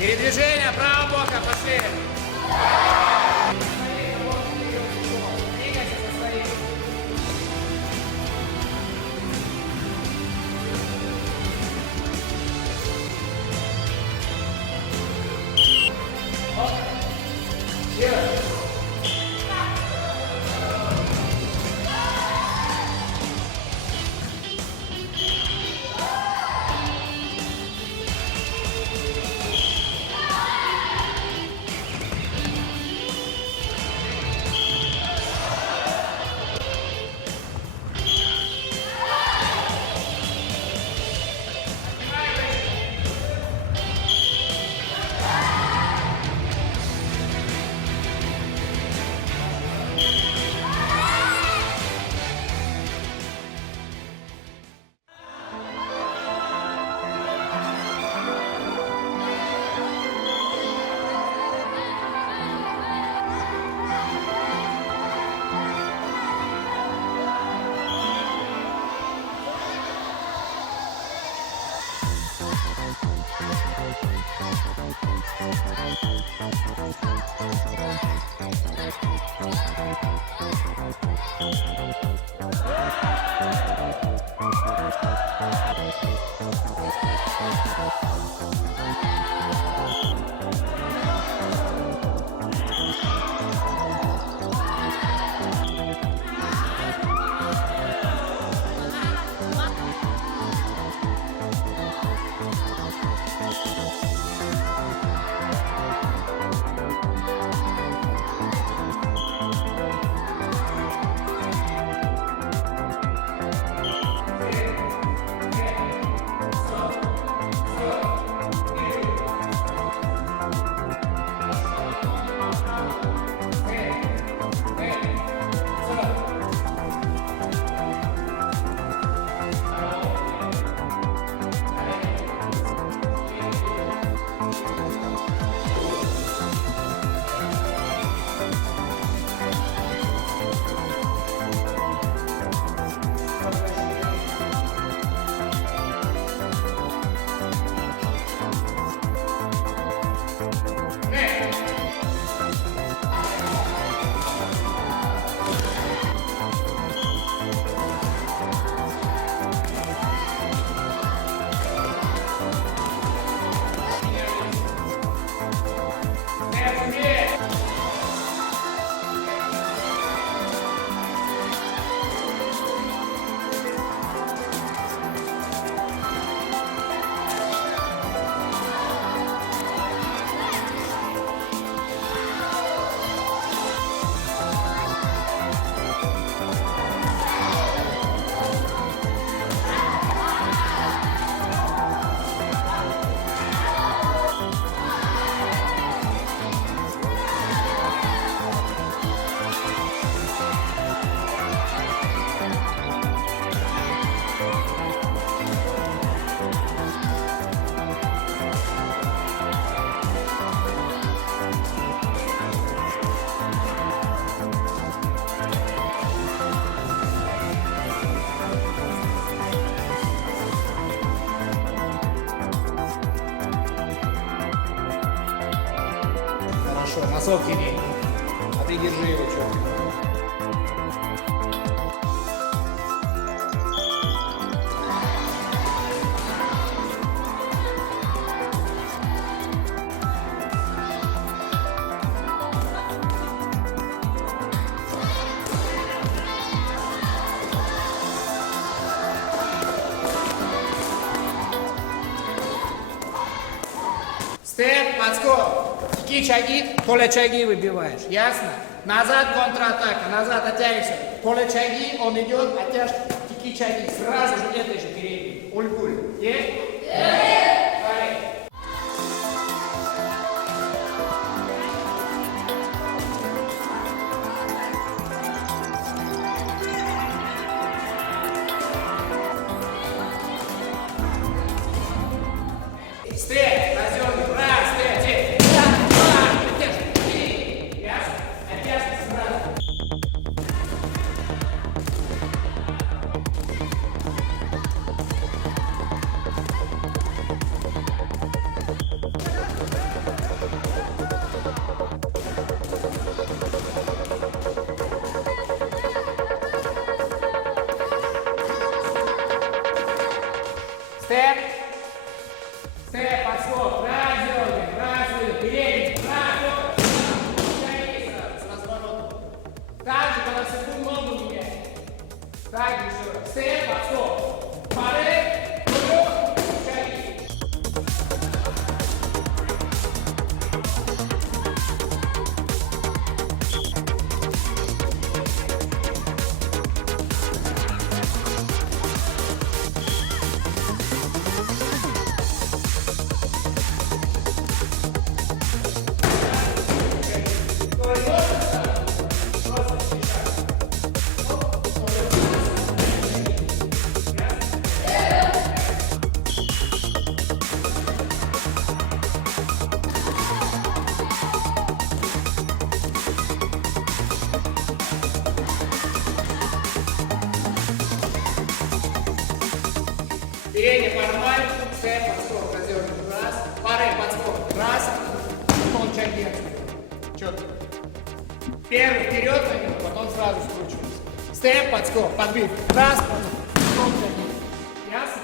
Передвижение правого бока, пошли. Двигайся со своим. Хорошо, носок тяни. А ты держи его чуть. Степ, подскок. Такие шаги, поле-шаги выбиваешь. Ясно? Назад контратака, назад оттягивайся. Поле-шаги, он идет, оттяжка. Такие шаги, сразу же этой же передней. Ульгуль. Есть? Степ, развернут. Раз, степ, два, оттяжка. Три. Ясно? Оттяжка сразу. Степ. Степ, подскок. Раз, передний. Раз, шаги сразу, с разворотом. Так же, когда секунду ногу меняешь. Так же еще раз. Степ, подскок. Пары, шаги. Передний формаль, степ, подскок, развернут. Раз, пары, подскок. Раз, потом шаги. Четко. Первый вперед на него, потом сразу скручиваемся. Степ, подскок, подбив. Раз, потом шаги. Ясно?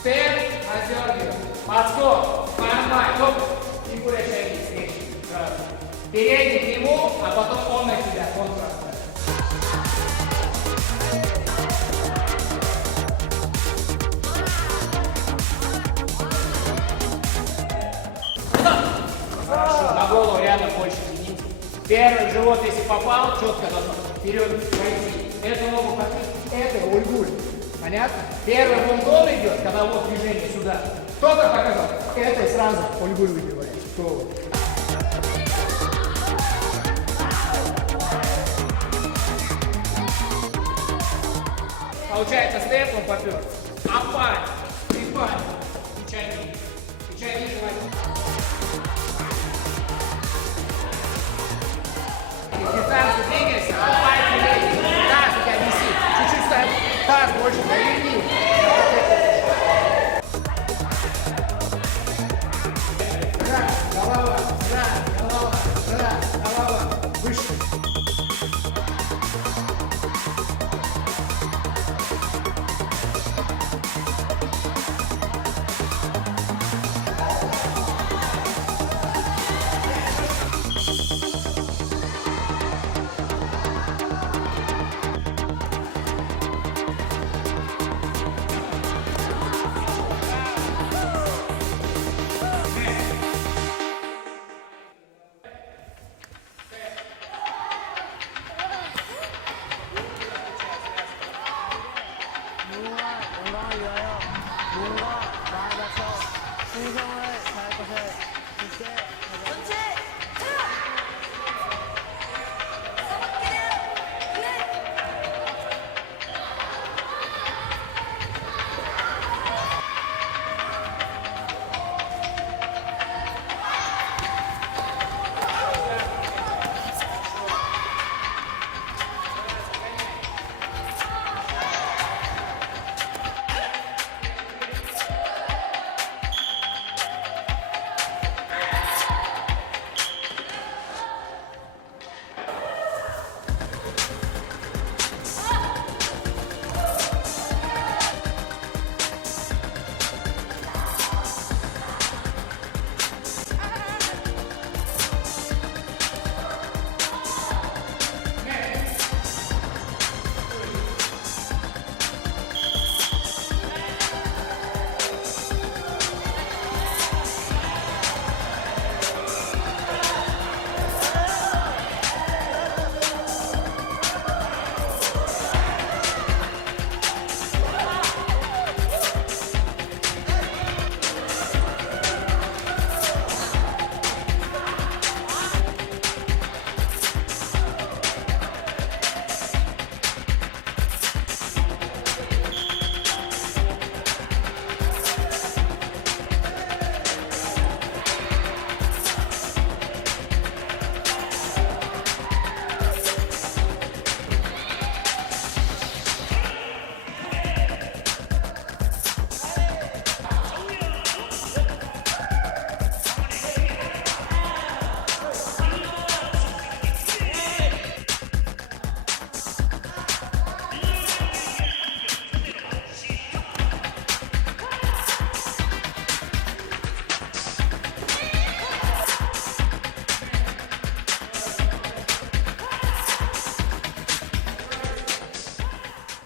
Степ, развернем. Подскок, формаль, оп, фигура шаги, встречи. Передний к нему, а потом он на тебя, контраст. Хорошо, на голову рядом больше тяните. Первый живот, если попал, четко должно вперед пойти. Эту ногу как это ульгуль. Понятно? Первый бомбон идет, когда вот движение сюда. Кто-то показал, это и сразу ульгуль выбивает. Кто? Получается, степ он попер. Апаль, припаль, печать ниже возьми. Дистанцию двигайся, апаль передний. Таз у тебя висит. Чуть-чуть ставь. Таз больше поверни. Раз, голова, голова. Выше.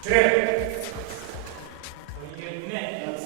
3. Ой, нет,